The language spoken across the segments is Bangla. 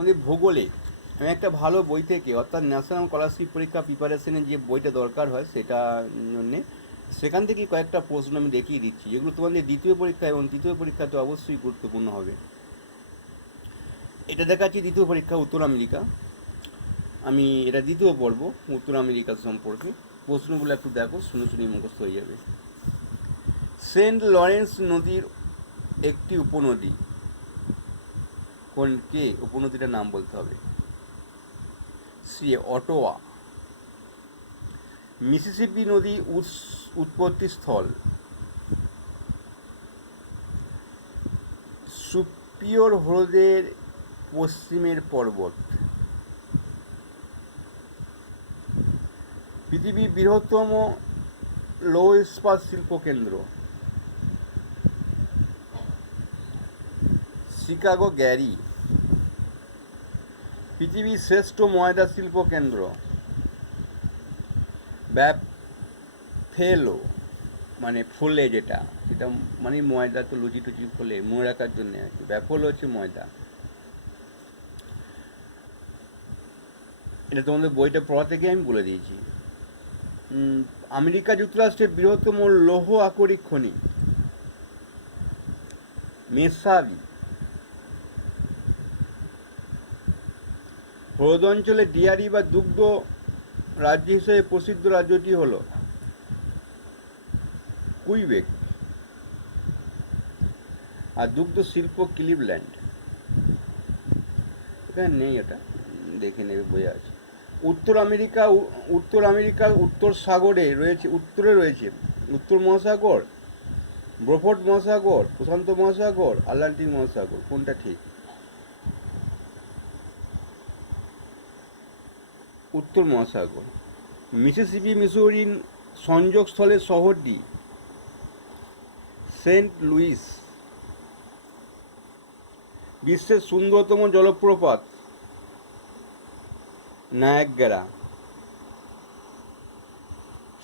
তোমাদের ভূগোলে, আমি একটা ভালো বই থেকে, অর্থাৎ ন্যাশনাল স্কলারশিপ পরীক্ষা প্রিপারেশনের যে বইটা দরকার হয় সেটা জন্যে, সেখান থেকে কয়েকটা প্রশ্ন আমি দেখিয়ে দিচ্ছি, যেগুলো তোমাদের দ্বিতীয় পরীক্ষা এবং তৃতীয় পরীক্ষাতে অবশ্যই গুরুত্বপূর্ণ হবে। এটা দেখাচ্ছি দ্বিতীয় পরীক্ষা উত্তর আমেরিকা। আমি এটা দ্বিতীয় পর্ব, উত্তর আমেরিকা সম্পর্কে। প্রশ্নগুলো একটু দেখো, শুনে শুনে মুখস্থ হয়ে যাবে। সেন্ট লরেন্স নদীর একটি উপনদী। কোন কে উপনদীটার নাম বলতে হবে। C Ottawa. মিসিসিপি নদী উৎপত্তি স্থল। সুপিওর হ্রদের পশ্চিমের পর্বত। পৃথিবীর বৃহত্তম লো ইস্পাত শিল্প কেন্দ্র। Chicago Gary. পৃথিবীর শ্রেষ্ঠ ময়দা শিল্প কেন্দ্র। ব্যাফেলো মানে ফুলে যেটা, এটা মানে ময়দা তো লুচি টুচি ফুলে, মনে রাখার জন্য আর কি। ব্যাফল হচ্ছে ময়দা। এটা তোমাদের বইটা পড়া থেকে আমি বলে দিয়েছি। আমেরিকা যুক্তরাষ্ট্রের বৃহত্তম লৌহ আকরিক খনি। মেসাবি। হ্রদ অঞ্চলে ডিয়ারি বা দুগ্ধ রাজ্য হিসেবে প্রসিদ্ধ রাজ্যটি হল কুইবেক। আর দুগ্ধ শিল্প ক্লিভল্যান্ড। এখানে নেই এটা, দেখে নেবে বই আছে উত্তর আমেরিকা উত্তর আমেরিকার উত্তর সাগরে রয়েছে, উত্তরে রয়েছে, উত্তর মহাসাগর ব্রোফোর্ড মহাসাগর, প্রশান্ত মহাসাগর, আটলান্টিক মহাসাগর, কোনটা ঠিক? উত্তর মহাসাগর। মিসিসিপি মিসৌরি সংযোগস্থলের শহরটি সেন্ট লুইস। বিশ্বের সুন্দরতম জলপ্রপাত নায়াগ্রা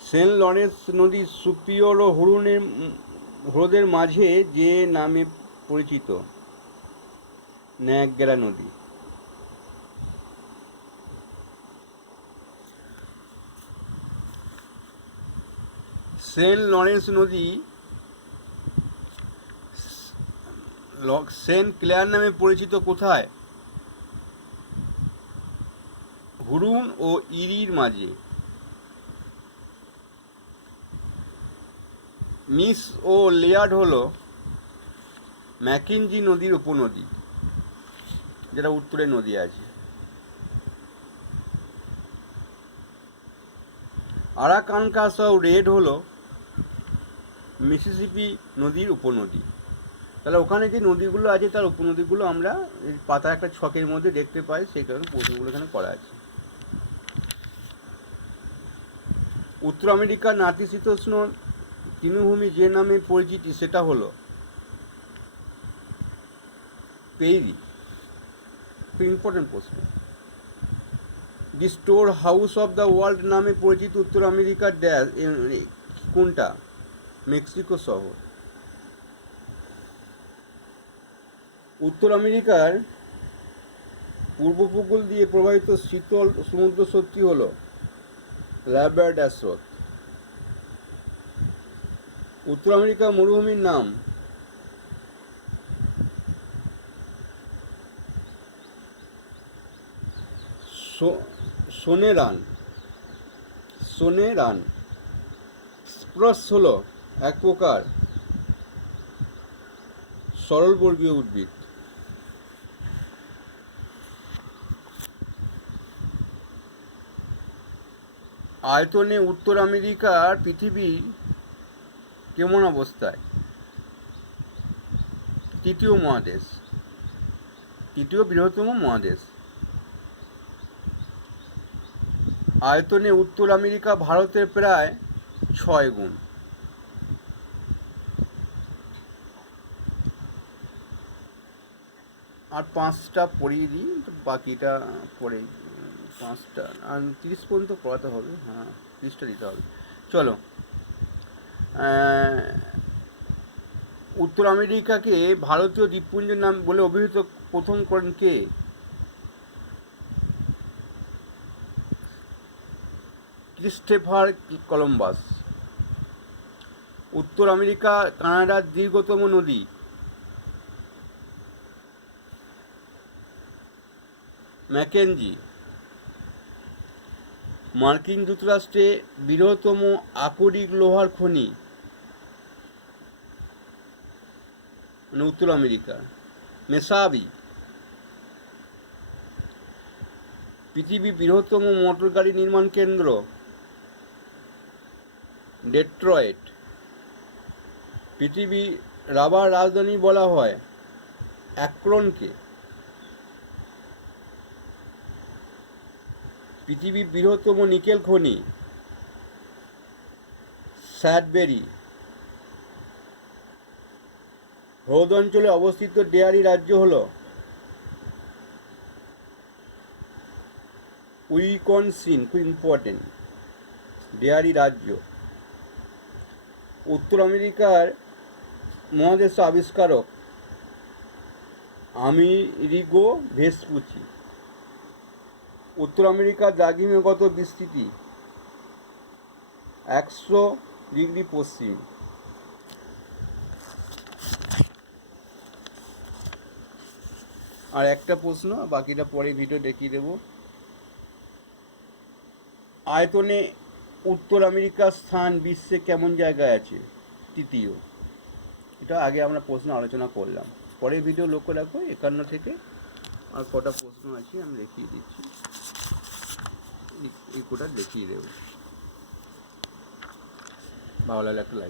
সেন্ট লরেন্স নদী সুপিওর ও হুরুনের, হ্রদের মাঝে যে নামে পরিচিত নায়াগ্রা নদী। সেন্ট লরেন্স নদী সেন্ট ক্লেয়ার নামে পরিচিত কোথায়? হুরুন ও ইরির মাঝে। মিস ও লেয়ার্ড হল ম্যাকিনজি নদীর উপনদী, যেটা উত্তরে নদী আছে। আরাকানকাস রেড হলো মিসিসিপি নদীর উপনদী। তাহলে ওখানে যে নদীগুলো আছে, তার উপনদীগুলো আমরা পাতা একটা ছকের মধ্যে দেখতে পাই, সেই কারণে প্রশ্নগুলো এখানে করা আছে। উত্তর আমেরিকার নাতিশীতোষ্ণ তৃণভূমি যে নামে পরিচিতি, সেটা হলো পেইরি ইম্পর্টেন্ট প্রশ্ন। The store house of the world নামে পরিচিত উত্তর আমেরিকার ড্যাশ কোনটা? মেক্সিকো শহর। উত্তর আমেরিকার পূর্ব উপকূল দিয়ে প্রবাহিত শীতল সমুদ্র সত্যি হল ল্যাবার্ডাস হ্রদ উত্তর আমেরিকার মরুভূমির নাম সোনেরান। সোনেরান। স্প্রস হলো এক প্রকার সরলবর্গীয় উদ্ভিদ। আয়তনে উত্তর আমেরিকার পৃথিবী কেমন অবস্থায়? তৃতীয় মহাদেশ। তৃতীয় বৃহত্তম মহাদেশ। আয়তনে উত্তর আমেরিকা ভারতের প্রায় ছয় গুণ। আর পাঁচটা পরিয়ে দিই বাকিটা পরে পাঁচটা, আর তিরিশ পর্যন্ত করাতে হবে হ্যাঁ তিরিশটা দিতে হবে। চলো উত্তর আমেরিকাকে ভারতীয় দ্বীপপুঞ্জের নাম বলে অভিহিত প্রথম করেন কে? ক্রিস্টেফার কলম্বাস। উত্তর আমেরিকা, কানাডার দীর্ঘতম নদী। ম্যাকেনজি। মার্কিন যুক্তরাষ্ট্রে বৃহত্তম আকরিক লোহার খনি মানে উত্তর আমেরিকা, মেসাবি। পৃথিবীর বৃহত্তম মোটর গাড়ি নির্মাণ কেন্দ্র, ডেট্রয়েট। পৃথিবী রাবার রাজধানী বলা হয় অ্যাক্রনকে। পৃথিবীর বৃহত্তম নিকেল খনি, স্যাডবেরি। হ্রদ অঞ্চলে অবস্থিত ডেয়ারি রাজ্য হল উইকনসিন, খুব ইম্পর্টেন্ট ডেয়ারি রাজ্য। উত্তর আমেরিকার মহাদেশ আবিষ্কারক আমিরিগো ভেসপুচি। উত্তর আমেরিকার দ্রাঘিমাগত বিস্তৃতি একশো ডিগ্রি পশ্চিম। আর একটা প্রশ্ন, বাকিটা পরে ভিডিও দেখিয়ে দেব। আয়তনে উত্তর আমেরিকার স্থান বিশ্বে কেমন জায়গায় আছে? তৃতীয়। এটা আগে আমরা প্রশ্ন আলোচনা করলাম। পরের ভিডিও লক্ষ্য রাখব একান্ন থেকে আর কটা প্রশ্ন আছে আমি দেখিয়ে দিচ্ছি। এই- এই কোটা দেখিয়ে দেবো। ভালো লাগলে একটা লাইক